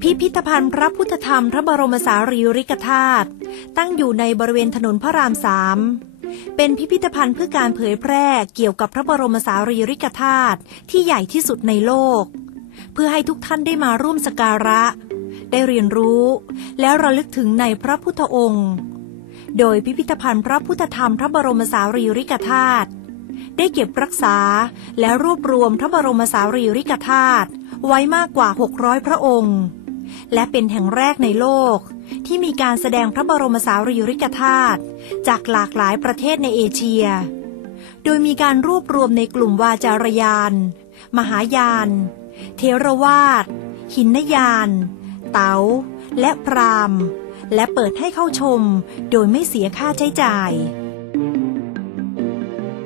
พิพิธภัณฑ์พระพุทธธรรมพระบรมสารีริกธาตุตั้งอยู่ในบริเวณถนนพระรามสามเป็นพิพิธภัณฑ์เพื่อการเผยแพร่เกี่ยวกับพระบรมสารีริกธาตุที่ใหญ่ที่สุดในโลก เพื่อให้ทุกท่านได้มาร่วมสการะ ได้เรียนรู้ แล้วระลึกถึงในพระพุทธองค์ โดยพิพิธภัณฑ์พระพุทธธรรมพระบรมสารีริกธาตุ ได้เก็บรักษา และรวบรวมพระบรมสารีริกธาตุไว้มากกว่า 600 พระองค์ และเป็นแห่งแรกในโลก ที่มีการแสดงพระบรมสารีริกธาตุจากหลากหลายประเทศในเอเชีย โดยมีการรวบรวมในกลุ่มวาจารยาน มหายาน เทรวาสหินยาน เต๋า และพรามและเปิดให้เข้าชมโดยไม่เสียค่าใช้จ่าย